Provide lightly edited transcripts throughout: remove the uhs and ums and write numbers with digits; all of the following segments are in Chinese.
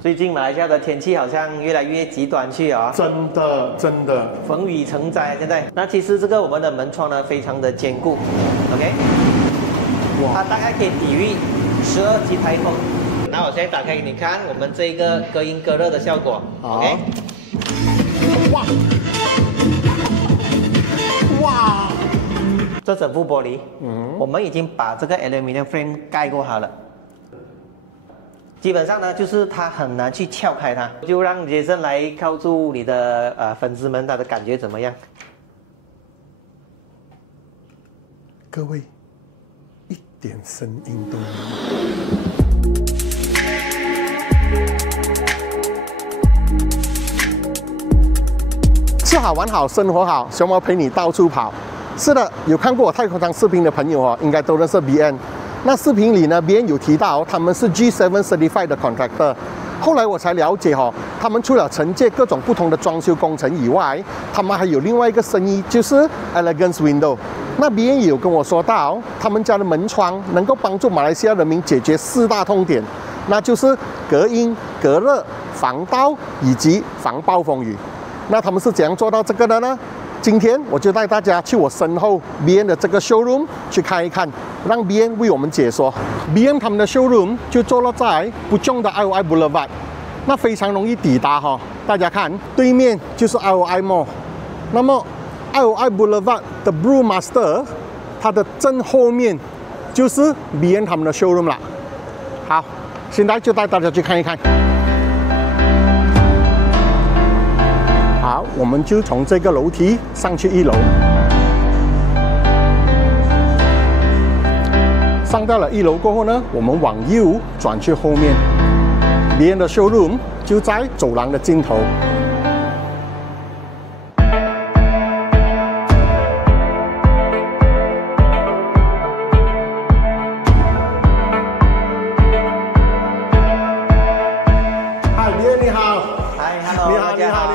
最近马来西亚的天气好像越来越极端去哦，真的真的风雨成灾。现在，那其实这个我们的门窗呢，非常的坚固 ，OK， 它大概可以抵御12级台风。那我现在打开给你看，我们这一个隔音隔热的效果 ，OK。哇！哇！这整副玻璃，我们已经把这个 aluminium frame 盖过它了。基本上呢，就是它很难去撬开它，就让Jason来告诉你的粉丝们他的感觉怎么样。各位，一点声音都没有。吃好玩好生活好，熊猫陪你到处跑。是的，有看过我太空舱视频的朋友哦，应该都认识 BN。那视频里呢 ，BN 有提到他们是 G7 certified 的 contractor。后来我才了解哦，他们除了承接各种不同的装修工程以外，他们还有另外一个生意，就是 Eleganz Window。那 BN 也有跟我说到，他们家的门窗能够帮助马来西亚人民解决4大痛点，那就是隔音、隔热、防盗以及防暴风雨。那他们是怎样做到这个的呢？今天我就带大家去我身后 BN 的这个 showroom 去看一看，让 BN 为我们解说。BN 他们的 showroom 就坐落在Puchong的IOI Boulevard， 那非常容易抵达哈。大家看，对面就是 IOI Mall， 那么 IOI Boulevard 的 Brewmaster 它的正后面就是 BN 他们的 showroom 啦。好，现在就带大家去看一看。好，我们就从这个楼梯上去1楼。上到了1楼过后呢，我们往右转去后面 ，BN 的 showroom 就在走廊的尽头。嗨，BN 你好。嗨 ，Hello， 你好。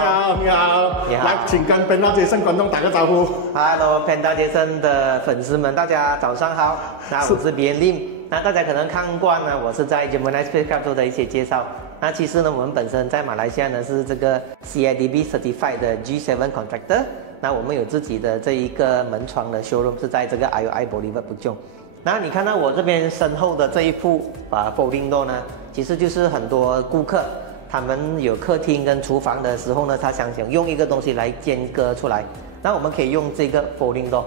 来，请跟 PandaJason 观众打个招呼。Hello PandaJason 的粉丝们，大家早上好。那我是BN Lim。那大家可能看惯了，我是在 Jalan 做的一些介绍。那其实呢，我们本身在马来西亚呢是这个 CIDB certified 的 G7 contractor。那我们有自己的这一个门窗的 showroom 是在这个 IOI Boulevard Puchong。那你看到我这边身后的这一副folding door 呢，其实就是很多顾客。他们有客厅跟厨房的时候呢，他想用一个东西来间隔出来，那我们可以用这个 folding door。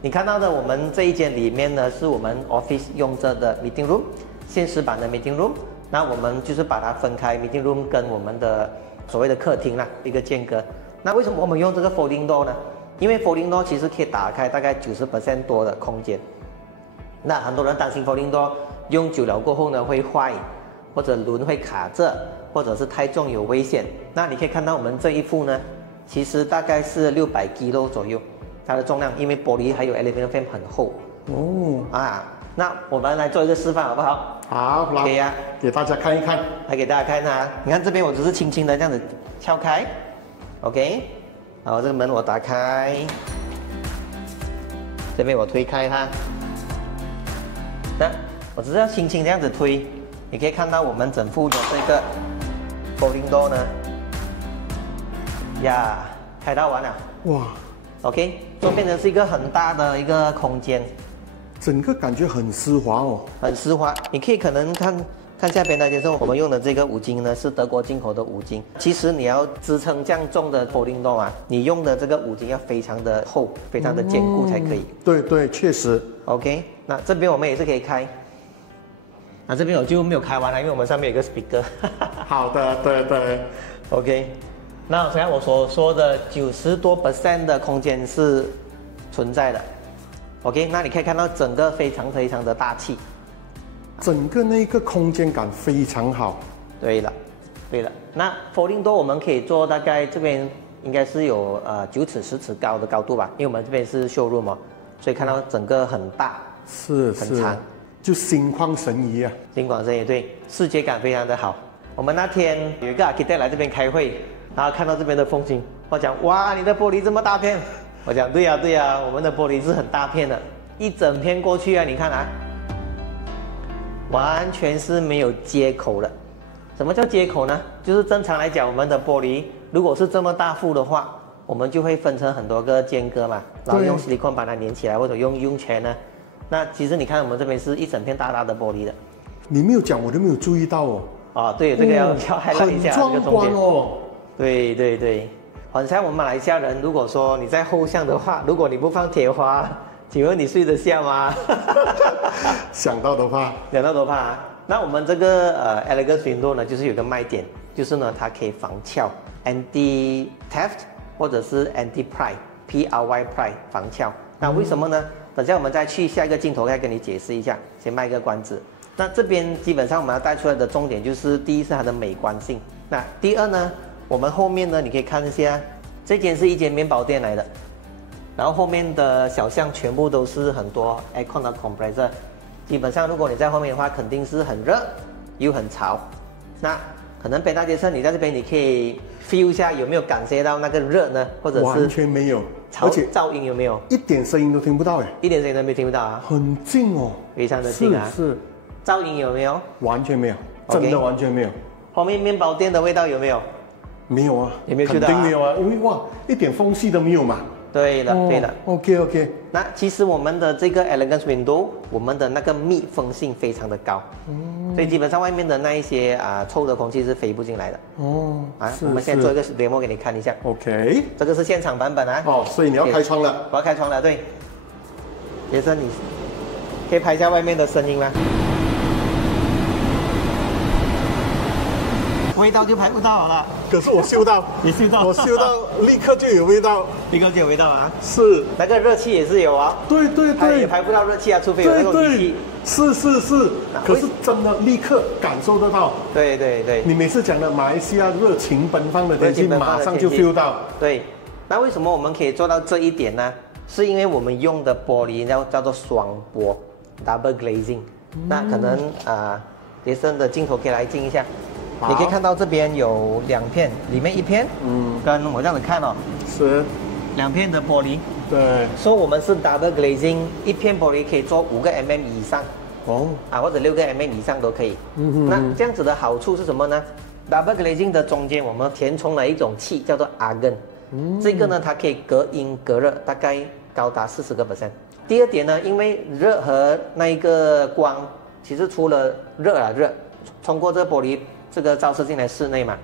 你看到的我们这一间里面呢，是我们 office 用着的 meeting room， 现实版的 meeting room。那我们就是把它分开 meeting room 跟我们的所谓的客厅啦，一个间隔。那为什么我们用这个 folding door 呢？因为 folding door 其实可以打开大概90% 多的空间。那很多人担心 folding door 用久了过后呢会坏，或者轮会卡着。或者是太重有危险，那你可以看到我们这一副呢，其实大概是600 kg 左右，它的重量，因为玻璃还有 aluminium frame 很厚。哦啊，那我们来做一个示范好不好？好，可以啊，给大家看一看。来给大家看啊，你看这边我只是轻轻的这样子撬开 ，OK， 然后这个门我打开，这边我推开它，那我只是要轻轻这样子推，你可以看到我们整副的这个folding door 呢，呀，开到完了，哇 ，OK， 就变成是一个很大的一个空间，整个感觉很丝滑哦，很丝滑。你可以可能看下边的，就是我们用的这个五金呢是德国进口的五金。其实你要支撑这样重的 folding door 啊，你用的这个五金要非常的厚，非常的坚固才可以。对对，确实。OK， 那这边我们也是可以开。那这边我就没有开完了，因为我们上面有一个 speaker。好的，对对。OK， 那刚才我所说的90多%的空间是存在的。OK， 那你可以看到整个非常非常的大气，整个那个空间感非常好。对了，对了。那 folding door 我们可以做大概这边应该是有9尺10尺高的高度吧，因为我们这边是 showroom 哦，所以看到整个很大，是很长。就心旷神怡啊！心旷神怡，对，视觉感非常的好。我们那天有一个 architect 来这边开会，然后看到这边的风景，我讲哇，你的玻璃这么大片，我讲对呀对呀，我们的玻璃是很大片的，一整片过去啊，你看啊，完全是没有接口的，什么叫接口呢？就是正常来讲，我们的玻璃如果是这么大幅的话，我们就会分成很多个间隔嘛，然后用silicone把它连起来，或者用圈呢。那其实你看我们这边是一整片大大的玻璃的。你没有讲，我都没有注意到哦。哦，对，这个要highlight一下，很壮观哦。对对对，很像我们马来西亚人，如果说你在后巷的话，如果你不放铁花，请问你睡得下吗？想到都怕，想到都怕。那我们这个Eleganz Window 呢，就是有个卖点，就是呢它可以防撬 （anti theft） 或者是 anti pry（pry pry） 防撬。那为什么呢？等下我们再去下一个镜头再跟你解释一下，先卖个关子。那这边基本上我们要带出来的重点就是，第一是它的美观性。那第二呢，我们后面呢你可以看一下，这间是一间面包店来的，然后后面的小巷全部都是很多 aircon 的 compressor。基本上，如果你在后面的话，肯定是很热又很潮。那可能PandaJason你在这边，你可以 feel 一下有没有感觉到那个热呢？或者是完全没有，而且噪音有没有？一点声音都听不到哎，一点声音都没听不到啊，很静哦，非常的静啊。是。噪音有没有？完全没有，真的完全没有。后面面包店的味道有没有？没有啊，也没有去到，肯定没有啊，因为哇，一点缝隙都没有嘛。对的，对的。OK。那其实我们的这个 Eleganz Window， 我们的那个密封性非常的高，所以基本上外面的那一些臭的空气是飞不进来的。我们现在做一个 demo 给你看一下。OK， 这个是现场版本啊。所以你要开窗了。我要开窗了，对。杰森，你可以拍一下外面的声音吗？味道就拍不到了。可是我嗅到，你嗅到，我嗅到，立刻就有味道，立刻就有味道啊！是，那个热气也是有啊。对，它也排不到热气啊，除非有那种仪器。是，可是真的立刻感受得到。对。你每次讲的马来西亚热情奔放的天气，马上就 feel 到。对，那为什么我们可以做到这一点呢？是因为我们用的玻璃叫做双玻 （double glazing）。那可能Jason的镜头可以来近一下。你可以看到这边有2片，里面1片，跟我这样子看哦，是2片的玻璃，对，所以我们是 double glazing， 1片玻璃可以做5个 mm 以上，或者6个 mm 以上都可以。那这样子的好处是什么呢？ double glazing 的中间我们填充了一种气叫做 argon，这个呢它可以隔音隔热，大概高达40%。第二点呢，因为热和那一个光，其实除了热通过这个玻璃这个照射进来室内嘛，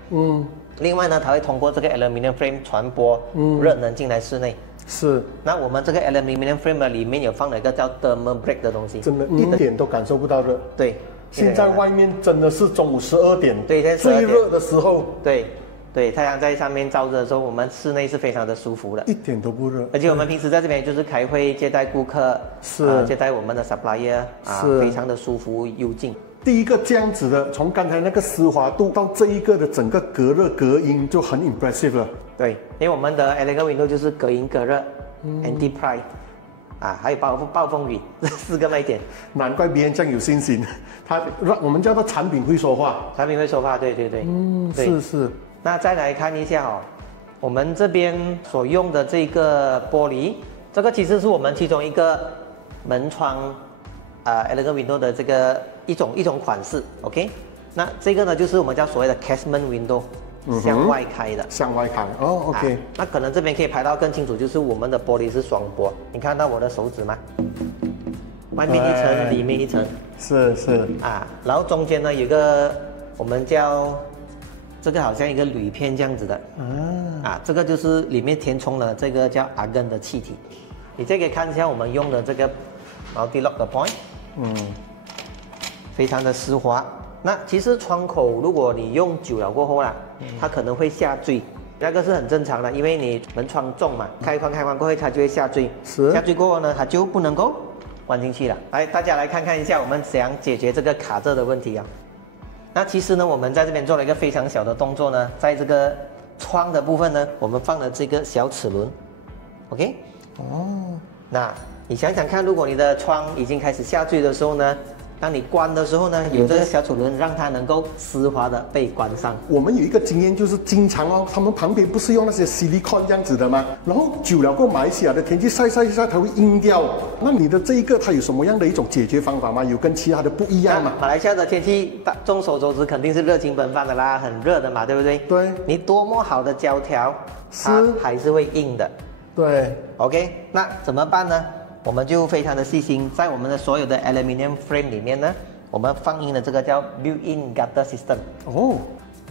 另外呢，它会通过这个 aluminium frame 传播热能进来室内。是。那我们这个 aluminium frame 里面有放了一个叫 thermal break 的东西，真的一点都感受不到热。对。现在外面真的是中午12点，对，在最热的时候。对，太阳在上面照着的时候，我们室内是非常的舒服的，一点都不热。而且我们平时在这边就是开会、接待顾客，接待我们的 supplier， 非常的舒服幽静。第一个这样子的，从刚才那个丝滑度到这一个的整个隔热隔音就很 impressive 了。对，因为我们的 Eleganz Window 就是隔音隔热，anti pry，还有暴风雨这4个卖点。难怪别人这样有信心，他让我们叫做产品会说话。产品会说话，对。是。那再来看一下我们这边所用的这个玻璃，这个其实是我们其中一个门窗Eleganz Window 的这个一种款式 ，OK？ 那这个呢，就是我们叫所谓的 casement window， 向外开的。向外开，OK。那可能这边可以拍到更清楚，就是我们的玻璃是双玻，你看到我的手指吗？外面一层，里面一层。是。然后中间呢有个我们叫这个好像一个铝片这样子的，这个就是里面填充了这个叫 argon 的气体。你再可以看一下我们用的这个 multi lock 的 point。非常的丝滑。那其实窗口如果你用久了过后它可能会下坠，那个是很正常的，因为你门窗重嘛，开关过后它就会下坠。下坠过后呢，它就不能够关进去了。来，大家来看看一下我们怎样解决这个卡着的问题那其实呢，我们在这边做了一个非常小的动作呢，在这个窗的部分呢，我们放了这个小齿轮 ，OK？那你想想看，如果你的窗已经开始下坠的时候呢，当你关的时候呢，有这个小齿轮让它能够丝滑的被关上。我们有一个经验，就是经常哦，他们旁边不是用那些 silicone 这样子的吗？然后久了过马来西亚的天气晒，它会硬掉。那你的这一个它有什么样的一种解决方法吗？有跟其他的不一样吗？马来西亚的天气，众所周知肯定是热情奔放的啦，很热的嘛，对不对？对。你多么好的胶条，它还是会硬的。对。OK， 那怎么办呢？我们就非常的细心，在我们的所有的 aluminium frame 里面呢，我们放映了这个叫 built-in gutter system。哦，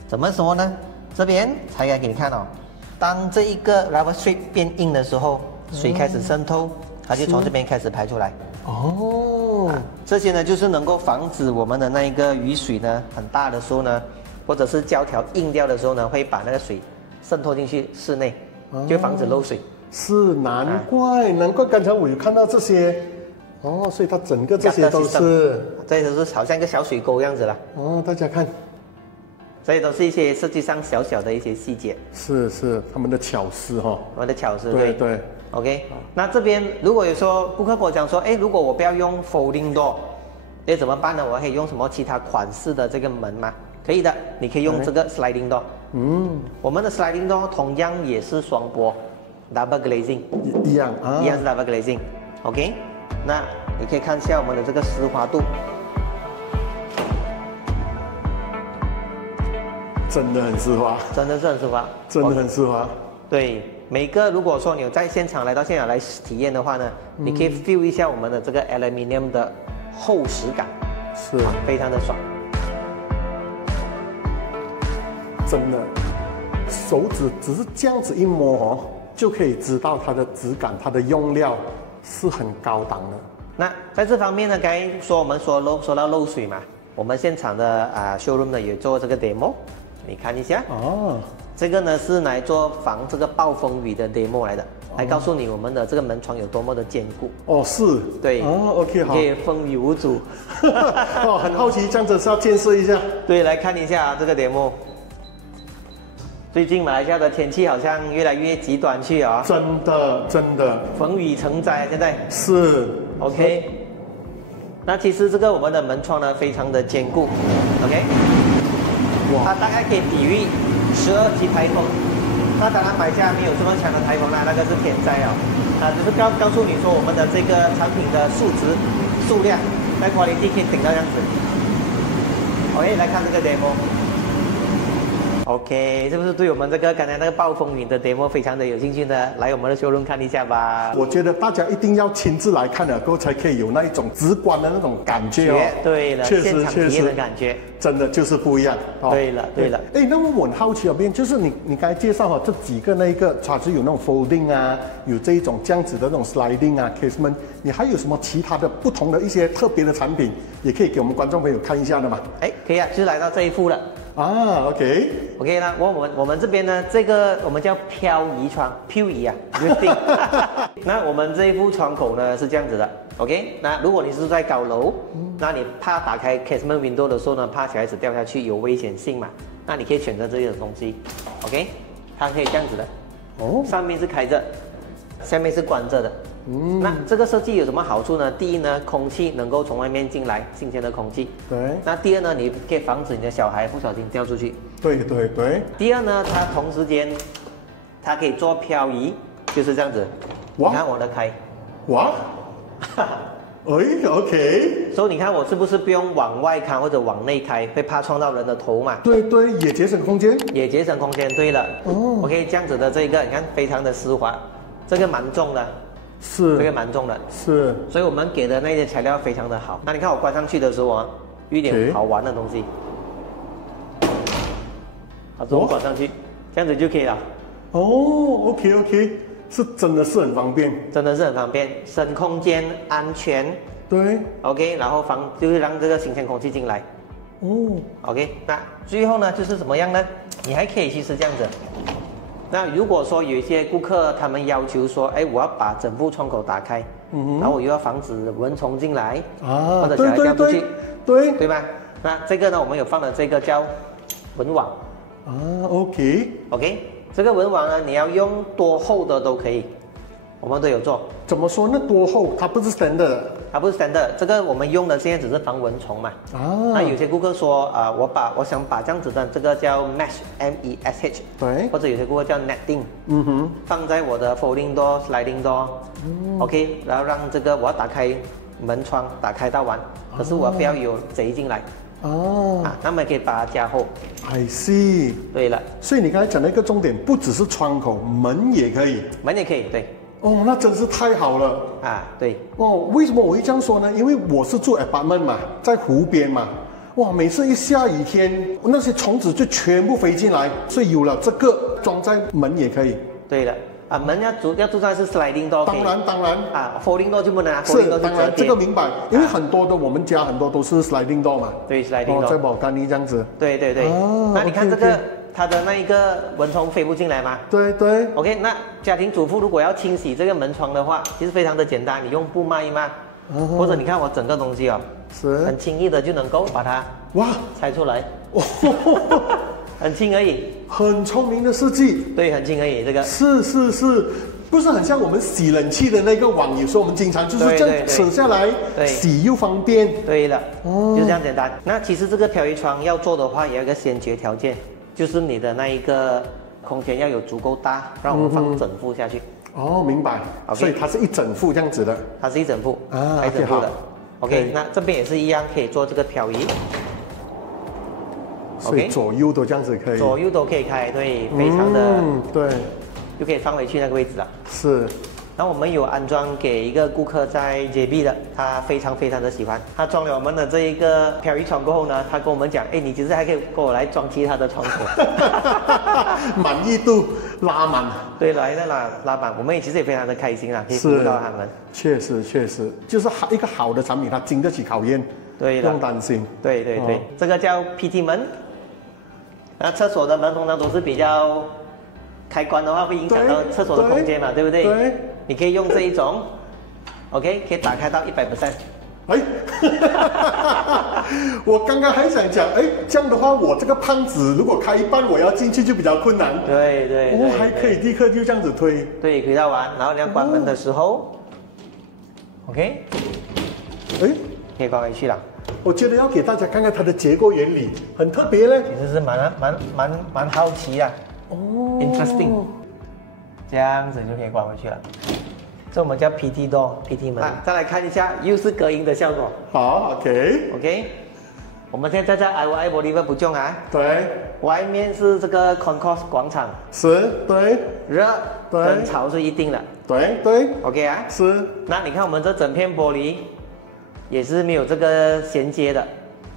怎么说呢？这边拆开给你看哦。当这一个 rubber strip 变硬的时候，水开始渗透，它就从这边开始排出来。哦，这些呢就是能够防止我们的那一个雨水呢很大的时候呢，或者是胶条硬掉的时候呢，会把那个水渗透进去室内，就防止漏水。是，难怪刚才我有看到这些，哦，所以它整个这些都是，这都是好像一个小水沟样子啦。哦，大家看，这些都是一些设计上小小的一些细节。是，他们的巧思哈。我们的巧思，对。OK， 那这边如果有说顾客跟我讲说，如果我不要用 folding door， 怎么办呢？我可以用什么其他款式的这个门吗？可以的，你可以用这个 sliding door。我们的 sliding door 同样也是双玻。double glazing 一样是 double glazing。OK， 那你可以看一下我们的这个丝滑度，真的很丝滑，真的是很丝滑，真的很丝滑。对，每个如果说你有在现场来体验的话呢，你可以 feel 一下我们的这个 aluminium 的厚实感，是非常的爽。真的，手指只是这样子一摸哦，就可以知道它的质感，它的用料是很高档的。那在这方面呢，刚才说我们说到漏水嘛，我们现场的showroom 呢也做这个 demo， 你看一下哦。这个呢是来做防这个暴风雨的 demo 来的，来告诉你我们的这个门窗有多么的坚固。哦，是。对。哦 ，OK， 好。可以风雨无阻。哦，很好奇，这样子是要见识一下。对，来看一下这个 demo。最近马来西亚的天气好像越来越极端去啊！真的，风雨成灾，现在是 OK。那其实这个我们的门窗呢，非常的坚固 ，OK。它大概可以抵御12级台风。那当然，马来西亚没有这么强的台风啦，那个是天灾啊。只是告诉你说，我们的这个产品的数量，在quality可以顶到这样子。OK， 来看这个 demo。OK， 是不是对我们这个刚才那个暴风雨的 demo 非常的有兴趣呢？来我们的 showroom 看一下吧。我觉得大家一定要亲自来看了，过后才可以有那一种直观的那种感觉哦。对了，现场体验的感觉，真的就是不一样。哦、对了。那么我很好奇就是你刚才介绍这几个那个，它是有那种 folding 啊，有这一种这样子的那种 sliding 啊 casement， 你还有什么其他的不同的一些特别的产品，也可以给我们观众朋友看一下的吗？可以啊，就来到这一副了。OK 啦，我们这边呢，这个我们叫漂移窗，漂移啊，那我们这一副窗口呢是这样子的 ，OK。那如果你是在高楼，那你怕打开 casement window 的时候呢，怕小孩子掉下去有危险性嘛，那你可以选择这种东西 ，OK。它可以这样子的，上面是开着，下面是关着的。那这个设计有什么好处呢？第一呢，空气能够从外面进来，新鲜的空气。对。那第二呢，你可以防止你的小孩不小心掉出去。对。第二呢，它同时间，它可以做漂移，就是这样子。你看我的开。哇。OK。所以你看我是不是不用往外开或者往内开，会怕撞到人的头嘛？对，也节省空间。对了。OK， 这样子的这个，你看非常的丝滑，这个蛮重的。这个蛮重的，所以我们给的那些材料非常的好。那你看我关上去的时候啊，有一点好玩的东西，好，这么关上去，这样子就可以了。OK， 是真的是很方便，省空间，安全。对 ，OK， 然后就是让这个新鲜空气进来。OK， 那最后呢就是怎么样呢？你还可以其实这样子。那如果说有一些顾客他们要求说，我要把整部窗口打开，然后我又要防止蚊虫进来或者小孩掉出去，对吧？那这个呢，我们有放的这个叫蚊网OK， 这个蚊网呢，你要用多厚的都可以，我们都有做。怎么说呢？多厚？它不是standard的。它不是 standard， 这个我们用的现在只是防蚊虫嘛。那有些顾客说我想把这样子的这个叫 mesh M-E-S-H， 对，或者有些顾客叫 netting， 放在我的 folding door sliding door，OK， 然后让这个我要打开门窗打开到完，可是我不要有贼进来。那么可以把它加厚。I see。对了，所以你刚才讲的一个重点，不只是窗口，门也可以。门也可以，对。那真是太好了。对。为什么我会这样说呢？因为我是住 apartment 嘛，在湖边嘛。每次一下雨天，那些虫子就全部飞进来，所以有了这个装在门也可以。对了。门要注上是 sliding door， 当然folding door 就不能是当然这个明白，因为很多的我们家很多都是 sliding door 嘛，对 sliding door， 在宝干尼这样子，对，那你看这个它的那一个蚊虫飞不进来吗？对，OK， 那家庭主妇如果要清洗这个门窗的话，其实非常的简单，你用布抹一抹，或者你看我整个东西是很轻易的就能够把它拆出来。很轻而已，很聪明的设计。对，很轻而已，这个是，不是很像我们洗冷气的那个网，有时候我们经常就是这样扯下来，洗又方便。对了，就这样简单。那其实这个漂移窗要做的话，也有一个先决条件，就是你的那一个空间要有足够大，让我们放整副下去。明白。所以它是一整副这样子的。它是一整副一整副的。OK， 那这边也是一样，可以做这个漂移。所以左右都这样子可以，左右都可以开，对，非常的对，就可以放回去那个位置了。是。然后我们有安装给一个顾客在 JB 的，他非常的喜欢。他装了我们的这一个漂移窗过后呢，他跟我们讲，你其实还可以跟我来装其他的窗口，满意度拉满。对，来的拉满，我们其实也非常的开心啦，可以服务到他们。确实，就是一个好的产品，它经得起考验。对，不用担心。对，这个叫 PT 门。那厕所的门通常都是比较开关的话会影响到厕所的空间嘛，对不对？对。你可以用这一种 ，OK， 可以打开到100%。我刚刚还想讲，这样的话，我这个胖子如果开一半，我要进去就比较困难。对，还可以立刻就这样子推。对，推到完，然后你要关门的时候 ，OK， 可以关回去了。我觉得要给大家看看它的结构原理，很特别嘞。其实是蛮好奇的。Interesting。这样子就可以关回去了。这我们叫 PT door、PT 门。再来看一下，又是隔音的效果。好 ，OK。我们现在在 IOI Boulevard Puchong对。外面是这个 concourse 广场。是，对。热跟潮是一定的。对。OK 是。那你看我们这整片玻璃。也是没有这个衔接的，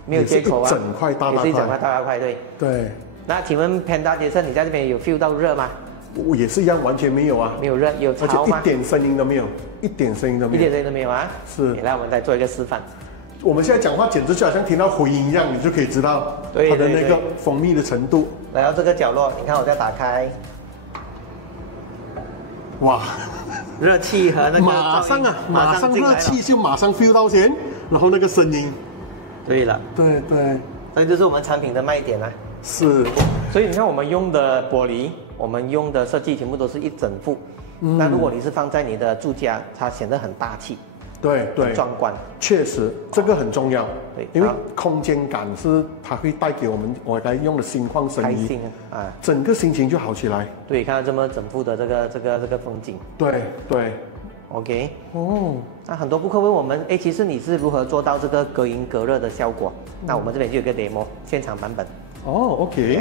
没有接口也是一整块大块，也是一整块大块，对。那请问 PandaJason， 你在这边有 feel 到热吗？我也是一样，完全没有啊。没有热，有潮吗？而且一点声音都没有，一点声音都没有啊。是。来，我们再做一个示范。我们现在讲话简直就好像听到回音一样，你就可以知道它的那个蜂蜜的程度。来到这个角落，你看我再打开，哇！热气和那个马上热气就马上 feel 到先，然后那个声音。对了。对。这就是我们产品的卖点啊。是。所以你看我们用的玻璃，我们用的设计全部都是一整副。那如果你是放在你的住家，它显得很大气。对，很壮观。确实，这个很重要。对，因为空间感是它会带给我来用的心旷神怡，开心啊，整个心情就好起来。对，看到这么整幅的这个风景。对。OK。那很多顾客问我们，其实你是如何做到这个隔音隔热的效果？那我们这边就有个 demo 现场版本。OK。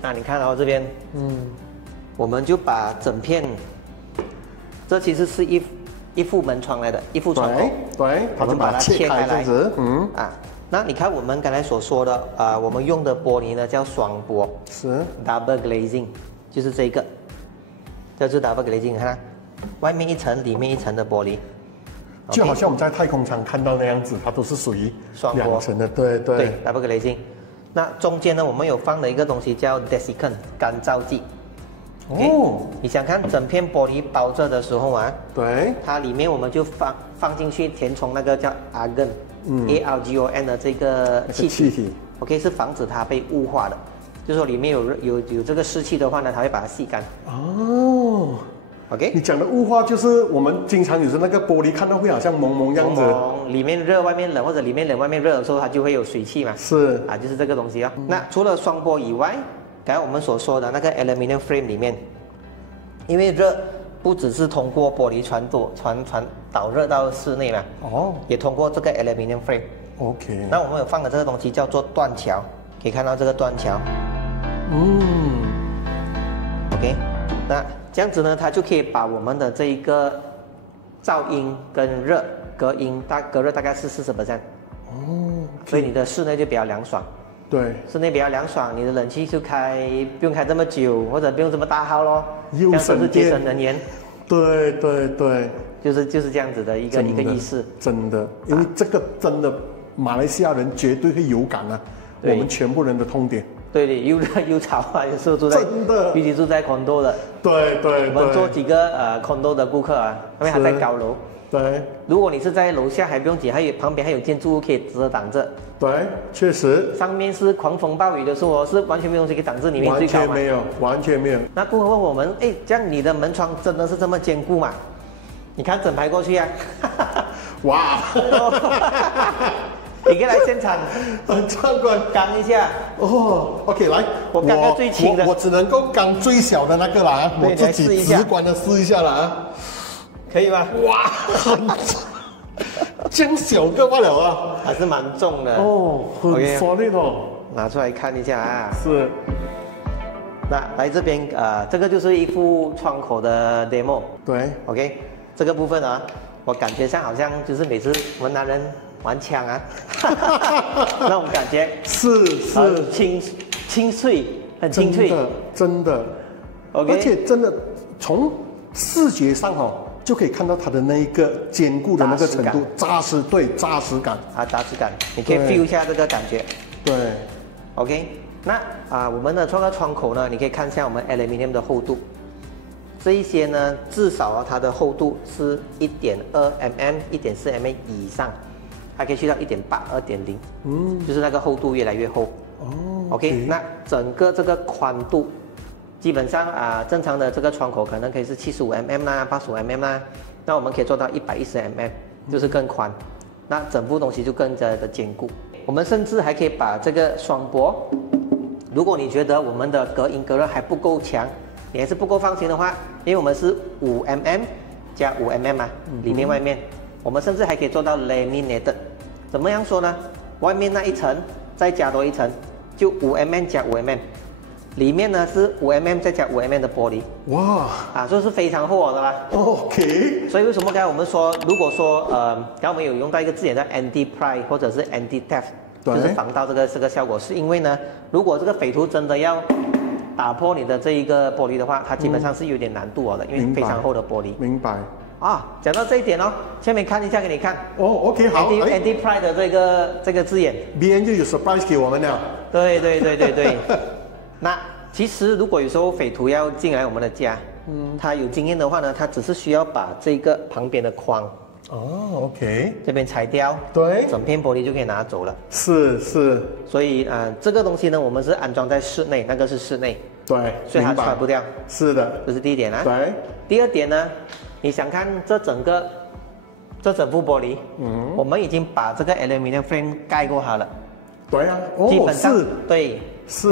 那你看到这边，我们就把整片，这其实是一副门窗来的，一副窗口。对，我们把它切开来。那你看我们刚才所说的，我们用的玻璃呢叫双玻，是 double glazing， 就是这个，这就是 double glazing， 你看，外面一层，里面一层的玻璃，就好像我们在太空舱看到那样子，它都是属于两层的，对 double glazing。那中间呢，我们有放了一个东西叫 desiccant 干燥剂。你想看整片玻璃包着的时候对，它里面我们就放进去填充那个叫 argon，argon 的这个气体，OK 是防止它被雾化的，就是说里面有这个湿气的话呢，它会把它吸干。OK， 你讲的雾化就是我们经常有时那个玻璃看到会好像蒙蒙样子，里面热外面冷，或者里面冷外面热的时候，它就会有水汽嘛。是啊，就是这个东西哦。那除了双玻以外，刚才我们所说的那个 aluminum frame 里面，因为热不只是通过玻璃传导热到室内嘛，也通过这个 aluminum frame。OK， 那我们有放的这个东西叫做断桥，可以看到这个断桥。OK， 那这样子呢，它就可以把我们的这一个噪音跟热隔热大概是40%。所以你的室内就比较凉爽。对，室内比较凉爽，你的冷气就不用开这么久，或者不用这么大号咯，又省电，节省能源。对对对，就是这样子的一个意思。真的，因为这个真的马来西亚人绝对会有感啊，我们全部人的痛点。对的，又热又吵啊，有时候住在真的，尤其住在 condo 的。对，我们做几个condo 的顾客啊，他们还在高楼。对，如果你是在楼下还不用紧，旁边还有建筑物可以遮挡着。对，确实。上面是狂风暴雨的时候，是完全没有东西可以挡着里面最高嘛。完全没有。那顾客问我们，这样你的门窗真的是这么坚固吗？你看整排过去啊，哇！你可以来现场参观刚一下OK， 来，我刚刚最轻的，我只能够刚最小的那个啦，我自己直观的试一下啦啊，可以吗？哇，这样小个罢了啊，还是蛮重的很 solid 拿出来看一下啊。是。那来这边这个就是一副窗口的 demo。对 ，OK， 这个部分啊，我感觉上好像就是每次我们男人玩枪啊，那种感觉是很清脆，很清脆，真的 ，OK， 而且真的从视觉上就可以看到它的那一个坚固的那个程度，扎实感啊，扎实感，你可以 feel 一下这个感觉，对 ，OK。那我们的这个窗口呢，你可以看一下我们 aluminium 的厚度，这一些呢，至少它的厚度是1.2 mm、1.4 mm 以上，还可以去到1.8、2.0，就是那个厚度越来越厚。OK， 那整个这个宽度，基本上正常的这个窗口可能可以是75 mm 啦、85 mm 啦，那我们可以做到110 mm， 就是更宽，那整部东西就更加的坚固。我们甚至还可以把这个双箔。如果你觉得我们的隔音隔热还不够强，你还是不够放心的话，因为我们是5 mm 加5 mm 嘛，里面外面，我们甚至还可以做到 laminated。怎么样说呢？外面那一层再加多一层，就5 mm 加5 mm， 里面呢是5 mm 再加5 mm 的玻璃。哇！这是非常厚的啦。OK。所以为什么刚才我们说，如果说刚才我们有用到一个字眼叫 anti-pry 或者是 anti-theft。就是防盗这个效果，是因为呢，如果这个匪徒真的要打破你的这一个玻璃的话，它基本上是有点难度的，因为非常厚的玻璃。明白。讲到这一点下面看一下给你看。OK， 好。Anti-pry 的这个字眼 ，BN 就有 surprise 给我们了。对。那其实如果有时候匪徒要进来我们的家，他有经验的话呢，他只是需要把这个旁边的框。OK， 这边拆掉，对，整片玻璃就可以拿走了。是，所以这个东西呢，我们是安装在室内，那个是室内，对，所以它拆不掉。是的，这是第一点啊。对，第二点呢，你想看这整副玻璃，我们已经把这个 aluminum frame 盖过它了。对啊，基本上对，是，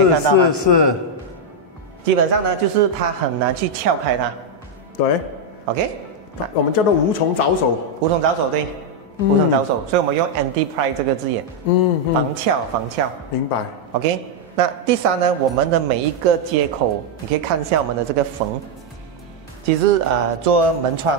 基本上呢，就是它很难去撬开它。对 ，OK。我们叫做无从着手，对，无从着手，所以我们用 anti-pry 这个字眼，防撬，明白 ，OK。那第三呢，我们的每一个接口，你可以看一下我们的这个缝，其实做门窗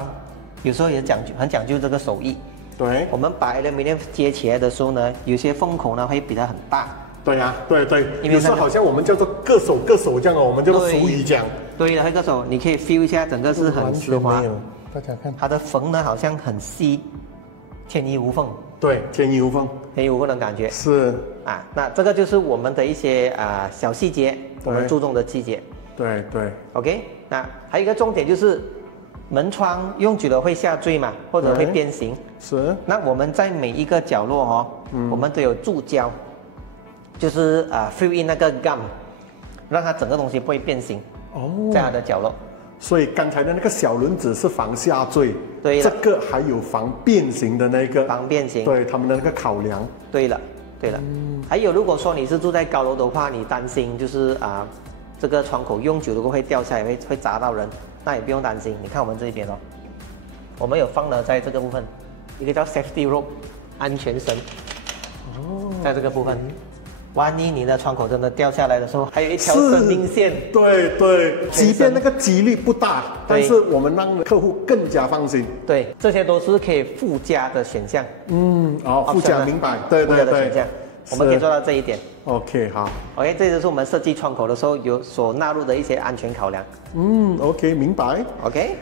有时候也很讲究这个手艺，对，我们把 aluminum 接起来的时候呢，有些缝口呢会比它很大，对呀，对，因为有时候好像我们叫做各手这样我们叫做俗语讲，对的，各手你可以 feel 一下，整个是很丝滑。大家看，它的缝呢好像很细，天衣无缝。对，天衣无缝的感觉。是那这个就是我们的一些小细节，我们注重的细节。对。OK， 那还有一个重点就是门窗用久了会下坠嘛，或者会变形。是。那我们在每一个角落我们都有注胶，就是fill in 那个 gum， 让它整个东西不会变形。在它的角落。所以刚才的那个小轮子是防下坠，对了，这个还有防变形的那个，防变形，对他们的那个考量。对了，对了，还有如果说你是住在高楼的话，你担心就是这个窗口用久了会掉下来，会砸到人，那也不用担心。你看我们这边哦，我们有放了在这个部分一个叫 safety rope 安全绳，在这个部分。万一你的窗口真的掉下来的时候，还有一条生命线。对对，即便那个几率不大，但是我们让客户更加放心。对，这些都是可以附加的选项。附加明白，对对对，我们可以做到这一点。OK， 好。OK， 这就是我们设计窗口的时候有所纳入的一些安全考量。OK， 明白。OK，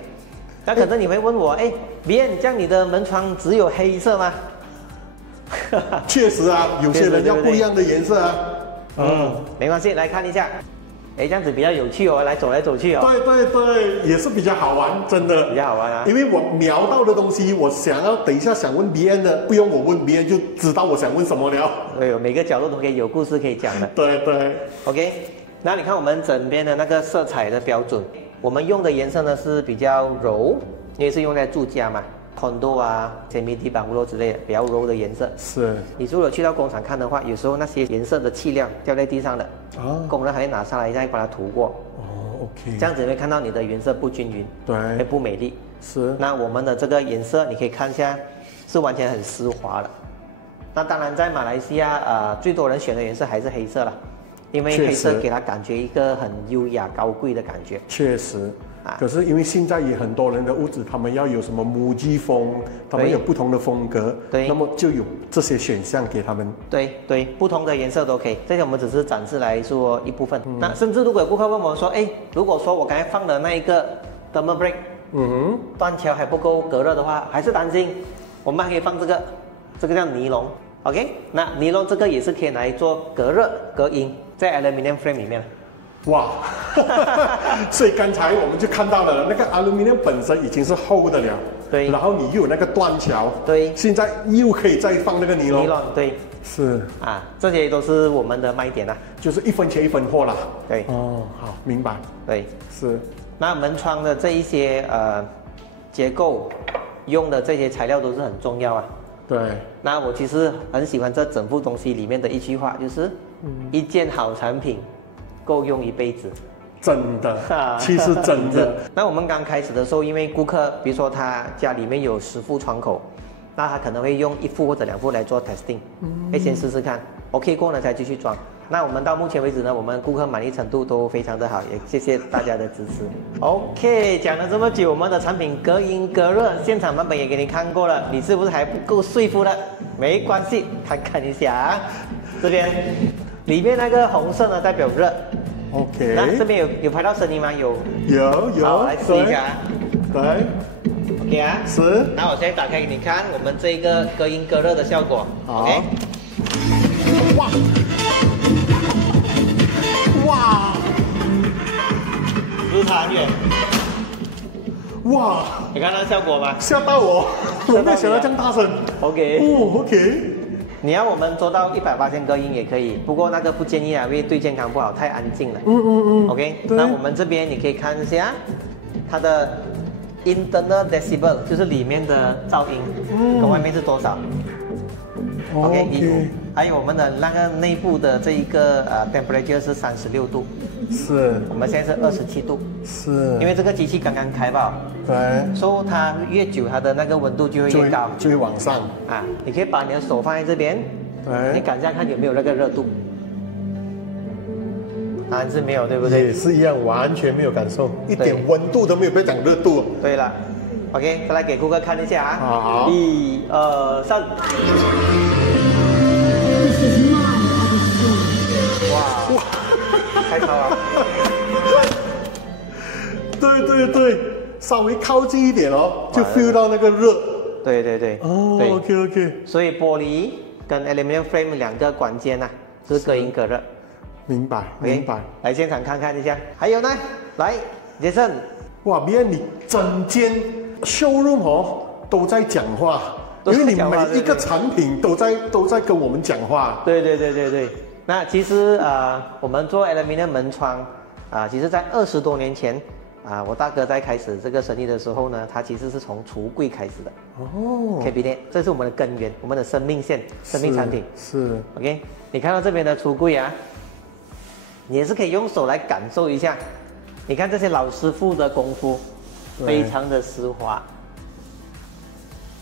那可能你会问我，Bien， 这样你的门窗只有黑色吗？确实啊，有些人要不一样的颜色啊。没关系，来看一下。这样子比较有趣哦，来走来走去哦。对对对，也是比较好玩，真的。比较好玩啊。因为我瞄到的东西，我想要等一下想问 BN 的，不用我问 BN 就知道我想问什么了。对，每个角度都可以有故事可以讲的。对对。OK， 那你看我们整边的那个色彩的标准，我们用的颜色呢是比较柔，因为是用在住家嘛。condo semi 地板屋楼之类的比较柔的颜色。是。你如果去到工厂看的话，有时候那些颜色的气量掉在地上的，工人还会拿上来再把它涂过。OK。这样子你会看到你的颜色不均匀，对，会不美丽。是。那我们的这个颜色你可以看一下，是完全很丝滑的。那当然在马来西亚最多人选的颜色还是黑色了，因为黑色给他感觉一个很优雅高贵的感觉。确实。可是因为现在也很多人的屋子，他们要有什么母鸡风，他们有不同的风格，对，那么就有这些选项给他们。对对，不同的颜色都可以。这些我们只是展示来说一部分。那甚至如果有顾客问我说，如果说我刚才放的那一个 thermal break，断桥还不够隔热的话，还是担心，我们还可以放这个叫尼龙 ，OK？ 那尼龙这个也是可以来做隔热隔音，在 aluminium frame 里面。哇，所以刚才我们就看到了那个 aluminium 本身已经是厚的了，对，然后你又有那个断桥，对，现在又可以再放那个尼龙，对，是这些都是我们的卖点啦，就是一分钱一分货啦。对，好，明白，对，是。那门窗的这一些结构用的这些材料都是很重要啊。对，那我其实很喜欢这整副东西里面的一句话，就是一件好产品够用一辈子，真的，其实真的。那我们刚开始的时候，因为顾客，比如说他家里面有10副窗口，那他可能会用1副或者2副来做 testing，先试试看 ，OK 过了才继续装。那我们到目前为止呢，我们顾客满意程度都非常的好，也谢谢大家的支持。OK， 讲了这么久，我们的产品隔音隔热，现场版本也给你看过了，你是不是还不够说服的？没关系，看一下这边。里面那个红色呢代表热 ，OK。那这边有拍到声音吗？有。好，来试一下。对。OK 是。那我现在打开给你看，我们这一个隔音隔热的效果。OK。哇！哇！是不是差很远？哇！你看那个效果吗？吓到我，我没有想到这样大声。OK。你要我们做到100%隔音也可以，不过那个不建议因为对健康不好，太安静了。OK， 那我们这边你可以看一下它的 internal decibel， 就是里面的噪音，跟外面是多少。OK， 还有我们的那个内部的这一个temperature 是36度，是。我们现在是27度，是。因为这个机器刚刚开吧。对。所以它越久，它的那个温度就会越高，就会往上。你可以把你的手放在这边，你感觉看有没有那个热度。答案是没有，对不对？也是一样，完全没有感受，一点温度都没有，不要讲热度。对了 ，OK， 再来给顾客看一下好，1、2、3。哇！太超了。对，稍微靠近一点就 feel 到那个热。对。OK。所以玻璃跟 aluminium frame 2个关键是隔音隔热。明白。来现场看看一下，还有呢，来 ，Jason。哇，别你整间 showroom 都在讲话，因为你每一个产品都在跟我们讲话。对。那其实我们做 aluminium 门窗其实在20多年前我大哥在开始这个生意的时候呢，他其实是从橱柜开始的。哦 ，cabinet， 这是我们的根源，我们的生命线、生命产品。是 OK， 你看到这边的橱柜啊，你也是可以用手来感受一下。你看这些老师傅的功夫，非常的丝滑。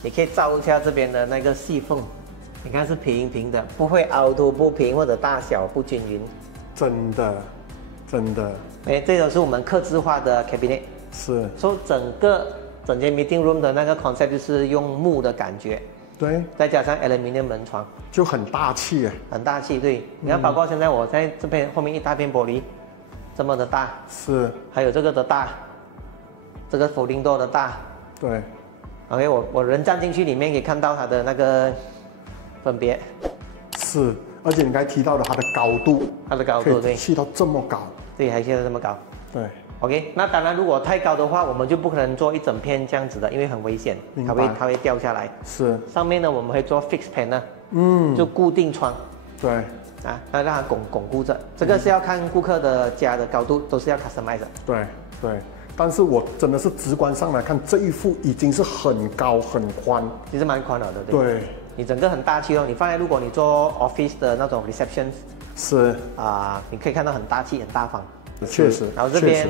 你可以照一下这边的那个细缝，你看是平平的，不会凹凸不平或者大小不均匀。真的，真的。这种是我们客制化的 cabinet。是。说整间 meeting room 的那个 concept 就是用木的感觉。对。再加上 aluminium 门窗，就很大气哎。很大气，对。你看，包括现在我在这边后面一大片玻璃，这么的大。是。还有这个的大，这个 folding door 的大。对。OK， 我人站进去里面可以看到它的那个分别。是，而且你刚才提到的它的高度，对，去到这么高，对，还去到这么高。对。OK， 那当然，如果太高的话，我们就不可能做一整片这样子的，因为很危险，它会掉下来。是。上面呢，我们会做 fixed panel，就固定窗。对。那让它巩固着。这个是要看顾客的家的高度，都是要 customize 的。对对。但是我真的是直观上来看，这一幅已经是很高很宽，其实蛮宽了的。对，你整个很大气哦。你放在如果你做 office 的那种 reception， 是你可以看到很大气很大方。确实。然后这边，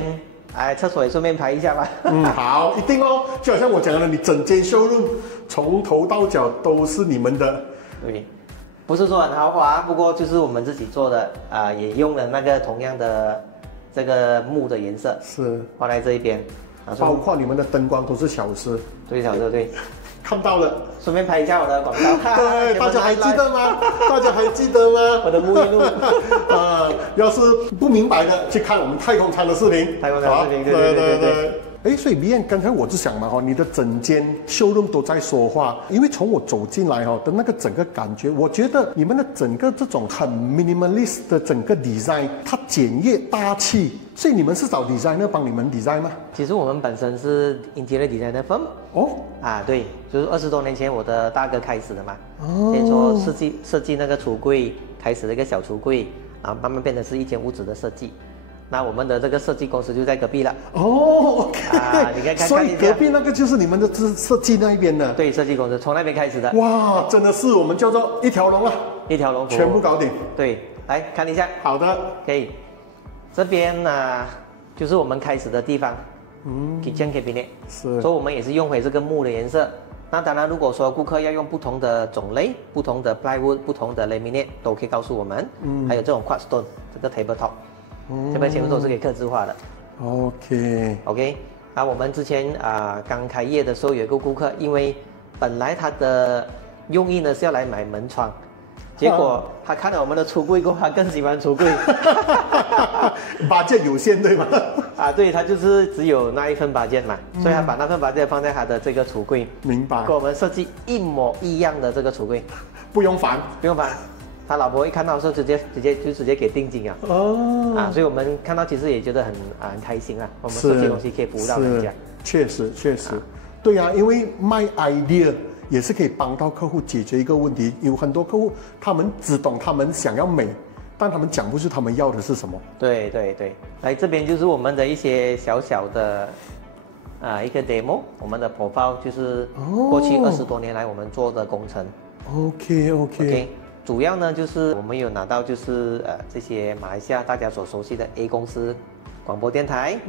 厕所也顺便拍一下吧。好，一定哦。就好像我讲的，你整间 showroom 从头到脚都是你们的。对，不是说很豪华，不过就是我们自己做的也用了那个同样的。这个木的颜色是放在这一边，包括你们的灯光都是小狮，对，小狮对，看到了，顺便拍一下我的广告，对，大家还记得吗？大家还记得吗？我的沐浴露，要是不明白的，去看我们太空舱的视频，太空舱视频，对。所以BN刚才我就想嘛你的整间 showroom 都在说话，因为从我走进来的那个整个感觉，我觉得你们的整个这种很 minimalist 的整个 design， 它简约大气，所以你们是找 designer 帮你们 design 吗？其实我们本身是 interior designer firm。对，就是20多年前我的大哥开始的嘛。先说设计那个橱柜，开始了一个小橱柜，然后慢慢变成是一间屋子的设计。那我们的这个设计公司就在隔壁了。OK。你可以看，所以隔壁那个就是你们的设计那一边的。对，设计公司从那边开始的。哇，真的是我们叫做一条龙啊！一条龙，全部搞定。对，来看一下。好的。可以。这边就是我们开始的地方。kitchen cabinet。是。所以我们也是用回这个木的颜色。那当然，如果说顾客要用不同的种类、不同的 plywood、不同的 laminate， 都可以告诉我们。还有这种 quartz stone， 这个 tabletop。这边全部都是可以客制化的。OK。那我们之前刚开业的时候，有一个顾客，因为本来他的用意呢是要来买门窗，结果他看了我们的橱柜过后，他更喜欢橱柜。budget 有限对吗？对，他就是只有那一份budget嘛，所以他把那份budget放在他的这个橱柜。明白。跟我们设计一模一样的这个橱柜，不用烦。他老婆一看到的时候，直接给定金啊！所以我们看到其实也觉得很开心啊。我们设计东西可以服务到人家。确实，对啊，因为卖 idea 也是可以帮到客户解决一个问题。有很多客户他们只懂他们想要美，但他们讲不出他们要的是什么。对。来这边就是我们的一些小小的一个 demo， 我们的 profile 就是过去20多年来我们做的工程。OK。主要呢就是我们有拿到就是这些马来西亚大家所熟悉的 A 公司广播电台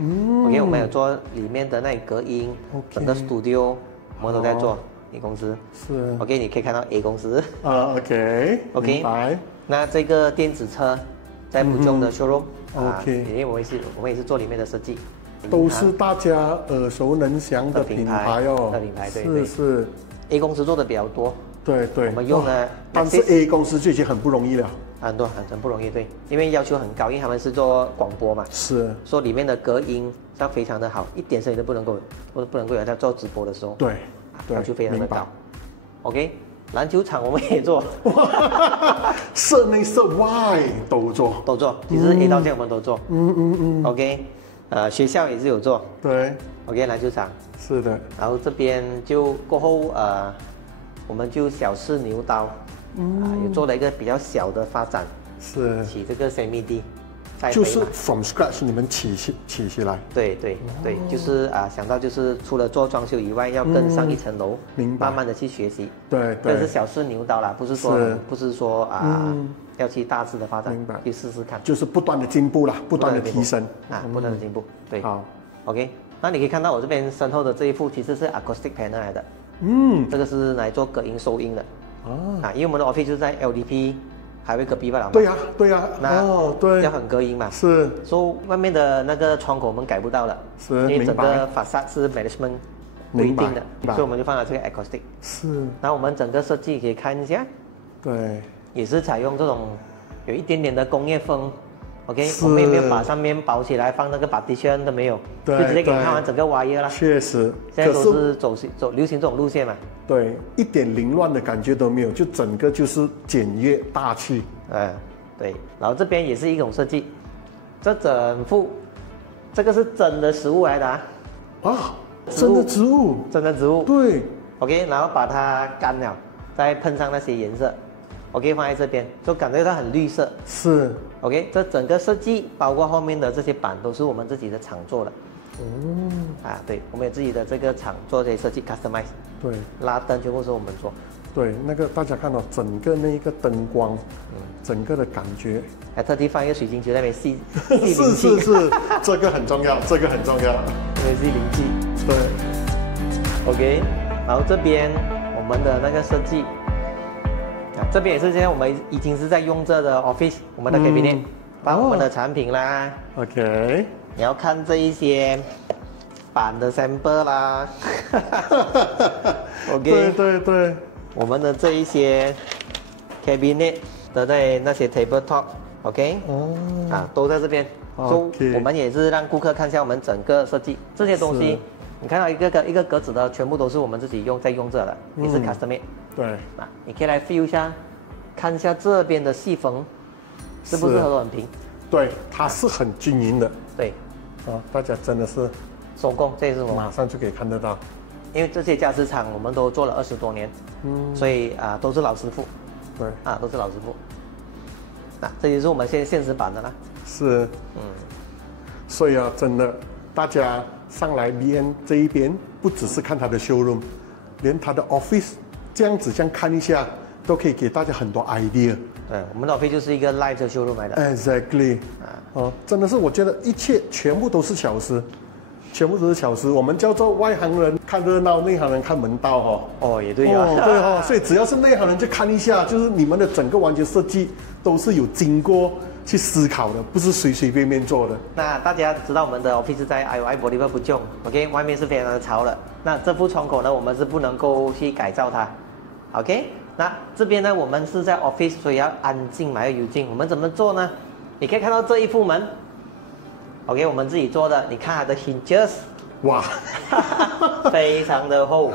，OK， 我们有做里面的那隔音，整个 studio 我们都在做 A 公司，是 OK， 你可以看到 A 公司OK， 明白。那这个电子车在Puchong的 Showroom， 因为我们也是做里面的设计，都是大家耳熟能详的品牌哦，对，是 A 公司做的比较多。对，我们用了，但是 A 公司就已经很不容易了，很不容易，对，因为要求很高，因为他们是做广播嘛，是说里面的隔音要非常的好，一点声音都不能够有，在做直播的时候，对，要求非常的高。OK， 篮球场我们也做，室内室外都做，其实 A 到线我们都做，OK， 学校也是有做，对 ，OK， 篮球场是的，然后这边就过后我们就小试牛刀，也做了一个比较小的发展，是起这个 semi D，就是 from scratch 你们起起来。对，就是想到就是除了做装修以外，要更上一层楼，慢慢的去学习。对，这是小试牛刀啦，不是说要去大致的发展，去试试看，就是不断的进步啦，不断的提升不断的进步。对，好 ，OK。那你可以看到我这边身后的这一副其实是 acoustic panel 来的，这个是来做隔音收音的，因为我们的 office 就是在 LDP 海位隔壁罢了嘛。对呀，那对，要很隔音嘛。是，所以外面的那个窗口我们改不到了，因为整个法萨是 management 规定的，所以我们就放了这个 acoustic。是，然后我们整个设计可以看一下，对，也是采用这种有一点点的工业风。OK， 我们也没有把上面包起来放那个 partition 都没有，就直接给你看完整个 wire 啦。确实，现在都是走流行这种路线嘛。对，一点凌乱的感觉都没有，就整个就是简约大气。对。然后这边也是一种设计，这整幅这个是真的实物来的真的植物，真的植物。对。OK， 然后把它干了，再喷上那些颜色。OK， 放在这边，就感觉它很绿色。是。OK， 这整个设计包括后面的这些板都是我们自己的厂做的。对，我们有自己的这个厂做这些设计 customize。对，拉灯全部是我们做。对，那个大家看到整个那个灯光，整个的感觉，还特地放一个水晶球在那边吸灵气。是，这个很重要，这个很重要。对，吸灵气。对。OK， 然后这边我们的那个设计。这边也是现在我们已经是在用这的 office， 我们的 cabinet， 放我们的产品啦。OK， 你要看这一些板的 sample 啦。OK， 对，我们的这一些 cabinet 的那些 table top，OK， 都在这边。我们也是让顾客看一下我们整个设计这些东西。你看到一个格子的，全部都是我们自己在用这的，也是 custom made。对，你可以来 feel 一下，看一下这边的细缝，是不是都很平？对，它是很均匀的。对，大家真的是手工，这也是我们马上就可以看得到。因为这些家私厂我们都做了20多年，所以都是老师傅。对，都是老师傅。这也是我们现实版的啦。是，所以真的，大家上来 BN 这一边，不只是看它的 showroom， 连它的 office 这样看一下，都可以给大家很多 idea。我们的 office 就是一个 live showroom 来的。Exactly。真的是，我觉得一切全部都是巧思，我们叫做外行人看热闹，内行人看门道也对呀。对所以只要是内行人就看一下，就是你们的整个完全设计都是有经过去思考的，不是随随便便做的。那大家知道我们的 office 在 IOI Boulevard Puchong，OK， 外面是非常的潮的。那这副窗口呢，我们是不能够去改造它 ，OK。那这边呢，我们是在 office， 所以要安静嘛，要有劲。我们怎么做呢？你可以看到这一副门 ，OK， 我们自己做的。你看它的 hinges， 哇，非常的厚。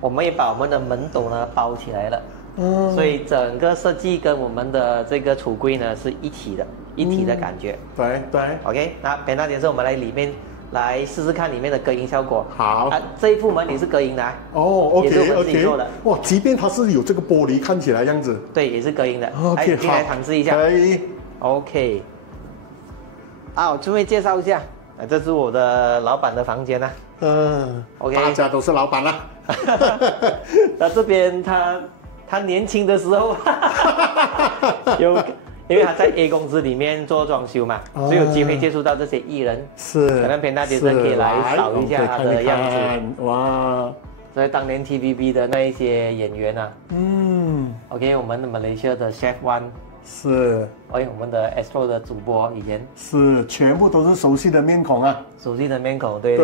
我们也把我们的门斗呢包起来了。所以整个设计跟我们的这个橱柜呢是一体的感觉。对 ，OK， 那PandaJason我们来里面来试试看里面的隔音效果。好，这一副门也是隔音的OK， 也是我们自己做的。哇，即便它是有这个玻璃看起来样子，对，也是隔音的。OK， 好，来尝试一下。可以。OK， 我顺便介绍一下，这是我的老板的房间啦。OK， 大家都是老板啦。那这边他年轻的时候因为他在 A 公司里面做装修嘛，所以有机会接触到这些艺人。是，可能PandaJason可以来扫一下他的样子。哇，在当年 TVB 的那一些演员OK， 我们的 Malaysia 的 Chef One。是，我们的 Astro 的主播以前是，全部都是熟悉的面孔啊，熟悉的面孔，对。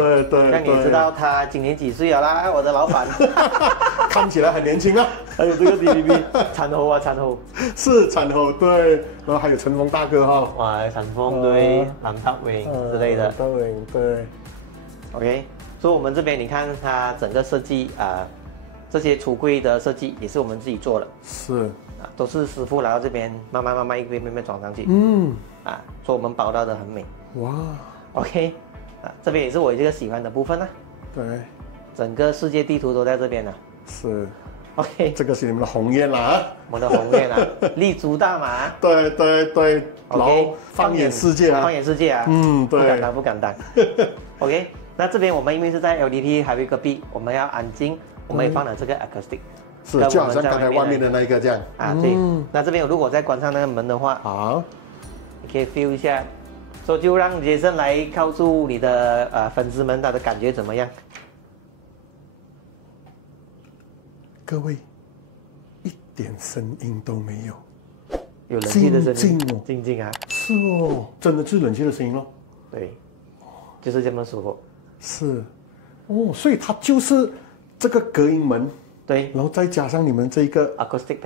那你也知道他今年几岁了啦？我的老板看起来很年轻啊。还有这个 TVB 产后是产后，对，然后还有陈峰大哥哇，陈峰对，蓝大伟之类的，对。OK， 所以我们这边你看它整个设计这些橱柜的设计也是我们自己做的。是。都是师傅来到这边，慢慢一边装上去。所以我们包到的很美。哇 ，OK， 这边也是我这个喜欢的部分啦。对，整个世界地图都在这边了。是， OK， 这个是你们的鸿雁啦啊，我们的鸿雁啊，立足大马。对对对，然后放眼世界啊，放眼世界啊，对，不敢当不敢当。OK， 那这边我们因为是在 LDP 还有一个壁，我们要安静，我们也放了这个 acoustic，是就好像刚才外面的那一个这样啊，对。那这边如果再关上那个门的话，好，你可以 feel 一下，所以就让Jason来告诉你的粉丝们他的感觉怎么样。各位，一点声音都没有，有冷气的声音，静静哦，静静啊，是哦，真的是冷气的声音咯。对，就是这么舒服。是，哦，所以它就是这个隔音门，对，然后再加上你们这个 acoustic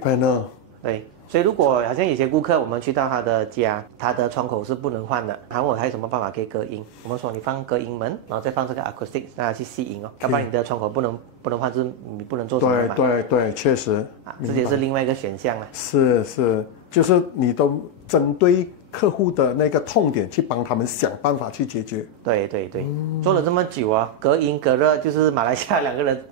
panel，对。所以如果好像有些顾客，我们去到他的家，他的窗口是不能换的，他问我还有什么办法可以隔音，我们说你放隔音门，然后再放这个 acoustic， 让它去吸音哦，要不然你的窗口不能换，就是你不能做什么嘛。对，确实啊，这也是另外一个选项了。是，就是你都针对客户的那个痛点去帮他们想办法去解决。对，做了这么久啊，隔音隔热就是马来西亚两个人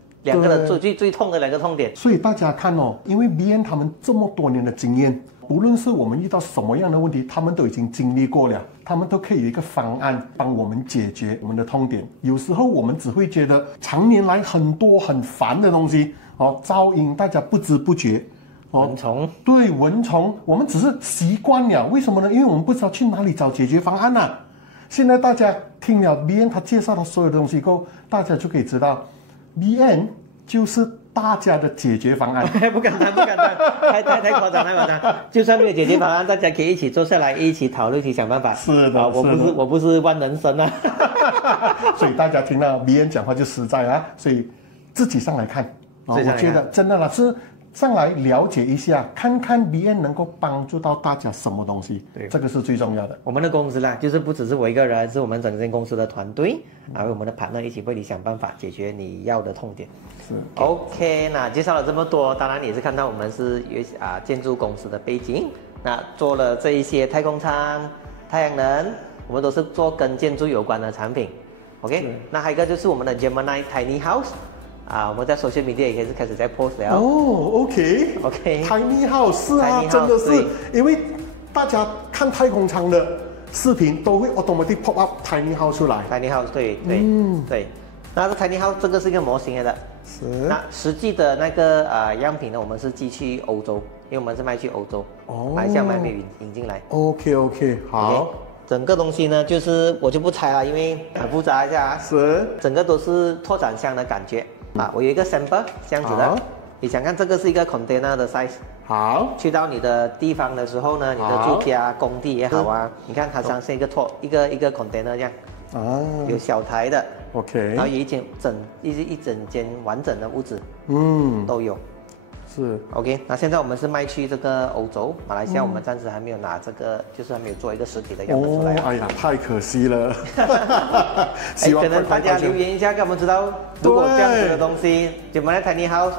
最痛的两个痛点。所以大家看哦，因为 BN 他们这么多年的经验，无论是我们遇到什么样的问题，他们都已经经历过了，他们都可以有一个方案帮我们解决我们的痛点。有时候我们只会觉得常年来很多很烦的东西哦，噪音大家不知不觉。蚊虫，对，蚊虫，我们只是习惯了，为什么呢？因为我们不知道去哪里找解决方案啊。现在大家听了 BN 他介绍的所有的东西后，大家就可以知道 BN 就是大家的解决方案。不敢当，太夸张了。就算没有解决方案，大家可以一起坐下来，一起讨论，一起想办法。是的，我不是万能神啊。所以大家听到 BN 讲话就实在啊，所以自己上来看啊，我觉得真的啦是。上来了解一下，看看 BN 能够帮助到大家什么东西，对，这个是最重要的。我们的公司啦，就是不只是我一个人，是我们整间公司的团队，还有我们的partner一起为你想办法解决你要的痛点。是 OK， 那介绍了这么多，当然你也是看到我们是建筑公司的背景，那做了这一些太空舱、太阳能，我们都是做跟建筑有关的产品。OK， 那还有一个就是我们的 Gemini Tiny House。我们在social media 也开始在 post 了。哦 ，OK，Tiny House 是啊，真的是，因为大家看太空舱的视频都会 automatic pop up Tiny House 出来。Tiny House， 对。那这 Tiny House 这个是一个模型来的。是。那实际的那个样品呢，我们是寄去欧洲，因为我们是卖去欧洲，马来西亚没有引进来。OK， 好。整个东西呢，就是我就不拆了，因为很复杂一下。是。整个都是拓展箱的感觉。我有一个 sample 这样子的，你想看这个是一个 container 的 size。好，去到你的地方的时候呢，你的住家、工地也好啊，你看它像是一个一个 container 这样，有小台的 ，OK， 然后有一整间完整的屋子，都有。是 OK， 那现在我们是卖去这个欧洲、马来西亚，我们暂时还没有拿这个，就是还没有做一个实体的样本出来。哎呀，太可惜了。可能大家留言一下，给我们知道，如果这样子的东西，就我们的 Tiny House，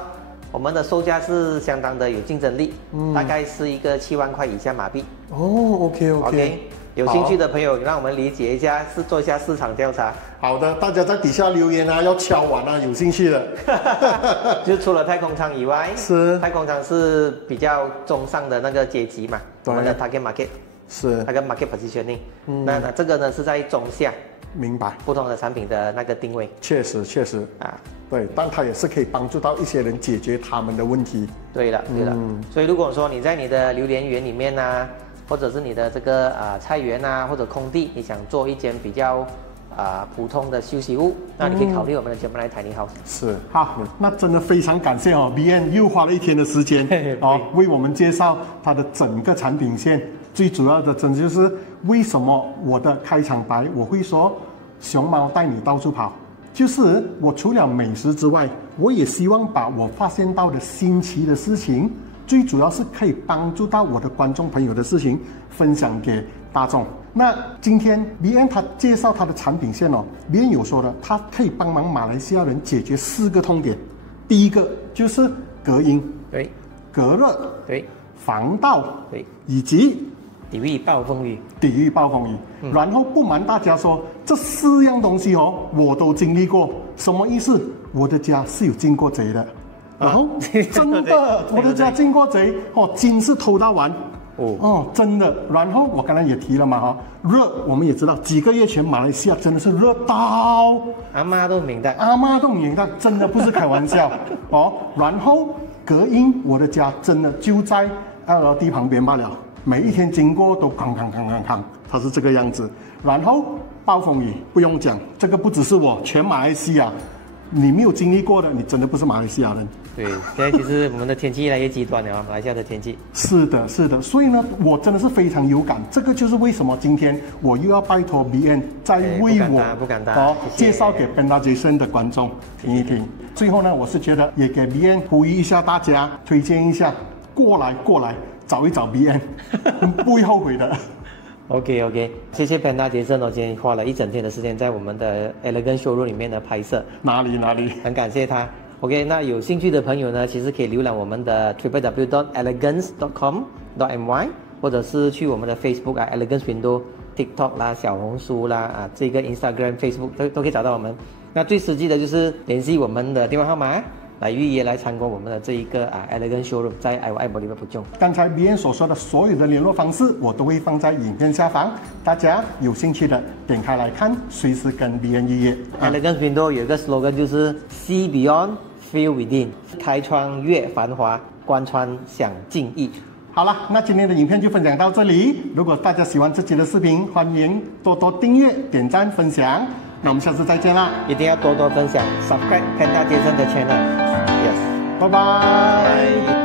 我们的售价是相当的有竞争力，大概是一个7万块以下马币。OK， 有兴趣的朋友，让我们理解一下，做一下市场调查。好的，大家在底下留言啊，要敲碗啊，有兴趣的。就除了太空舱以外，是太空舱是比较中上的那个阶级嘛，我们的 target market 是那个 market positioning。那这个呢是在中下，明白不同的产品的那个定位。确实啊，对，但它也是可以帮助到一些人解决他们的问题。对了。所以如果说你在你的榴莲园里面啊，或者是你的这个菜园啊，或者空地，你想做一间比较普通的休息屋，那你可以考虑我们的Gemini Tiny House。是，好，那真的非常感谢哦 ，BN 又花了1天的时间为我们介绍它的整个产品线。最主要的，真的就是为什么我的开场白我会说熊猫带你到处跑，就是我除了美食之外，我也希望把我发现到的新奇的事情，最主要是可以帮助到我的观众朋友的事情，分享给大众。那今天 BN 他介绍他的产品线哦 ，BN 有说的，他可以帮忙马来西亚人解决4个痛点。第一个就是隔音，对；隔热，对；防盗，对；以及抵御暴风雨。然后不瞒大家说，这4样东西哦，我都经历过。什么意思？我的家是有进过贼的。然后真的我的家进过贼哦，金是偷到完。哦，真的。然后我刚才也提了嘛哈，热我们也知道，几个月前马来西亚真的是热到阿妈都明白，真的不是开玩笑哦。然后隔音，我的家真的就在LRT旁边罢了，每一天经过都康，它是这个样子。然后暴风雨不用讲，这个不只是我，全马来西亚，你没有经历过的，你真的不是马来西亚人。对，现在其实我们的天气越来越极端了啊，马来西亚的天气。是的，所以呢，我真的是非常有感。这个就是为什么今天我又要拜托 BN 再为我不敢当介绍给 PandaJason 的观众听一听。最后呢，我是觉得也给 BN 呼吁一下大家，推荐一下，过来找一找 BN， 不会后悔的。OK， 谢谢 PandaJason 哦，今天花了一整天的时间在我们的 Eleganz Showroom 里面的拍摄。哪里，很感谢他。OK， 那有兴趣的朋友呢，其实可以浏览我们的 www.eleganz.com.my， 或者是去我们的 Facebook 啊 Eleganz Window、TikTok 啦、小红书啦这个 Instagram、Facebook 都可以找到我们。那最实际的就是联系我们的电话号码来预约来参观我们的这一个Eleganz Showroom 在 IOI Boulevard Puchong。刚才BN所说的所有的联络方式，我都会放在影片下方，大家有兴趣的点开来看，随时跟BN预约。Eleganz Window 有一个 slogan 就是 See Beyond。Feel within， 开窗阅繁华，关窗享静谧。好了，那今天的影片就分享到这里。如果大家喜欢这期的视频，欢迎多多订阅、点赞、分享。那我们下次再见啦！一定要多多分享 ，subscribe PandaJason的 channel。Yes， 拜拜。